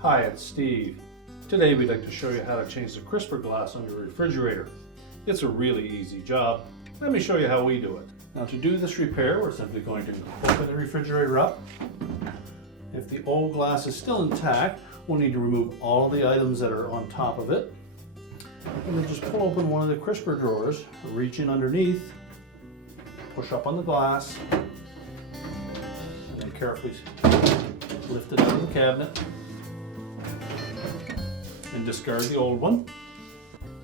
Hi, it's Steve. Today we'd like to show you how to change the crisper glass on your refrigerator. It's a really easy job. Let me show you how we do it. Now to do this repair, we're simply going to open the refrigerator up. If the old glass is still intact, we'll need to remove all the items that are on top of it. And then just pull open one of the crisper drawers, reach in underneath, push up on the glass, and then carefully lift it out of the cabinet and discard the old one.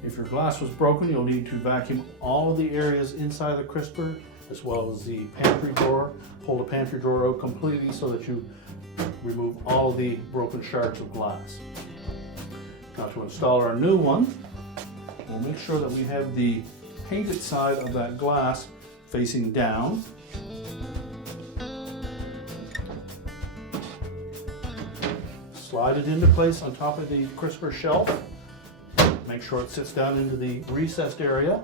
If your glass was broken, you'll need to vacuum all of the areas inside the crisper, as well as the pantry drawer. Pull the pantry drawer out completely so that you remove all the broken shards of glass. Now to install our new one, we'll make sure that we have the painted side of that glass facing down. Slide it into place on top of the crisper shelf. Make sure it sits down into the recessed area.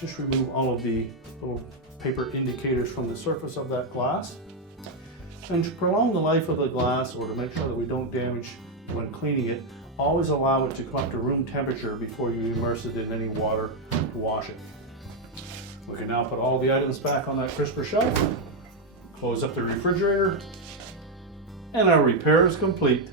Just remove all of the little paper indicators from the surface of that glass. And to prolong the life of the glass, or to make sure that we don't damage when cleaning it, always allow it to come up to room temperature before you immerse it in any water to wash it. We can now put all the items back on that crisper shelf, close up the refrigerator, and our repair is complete.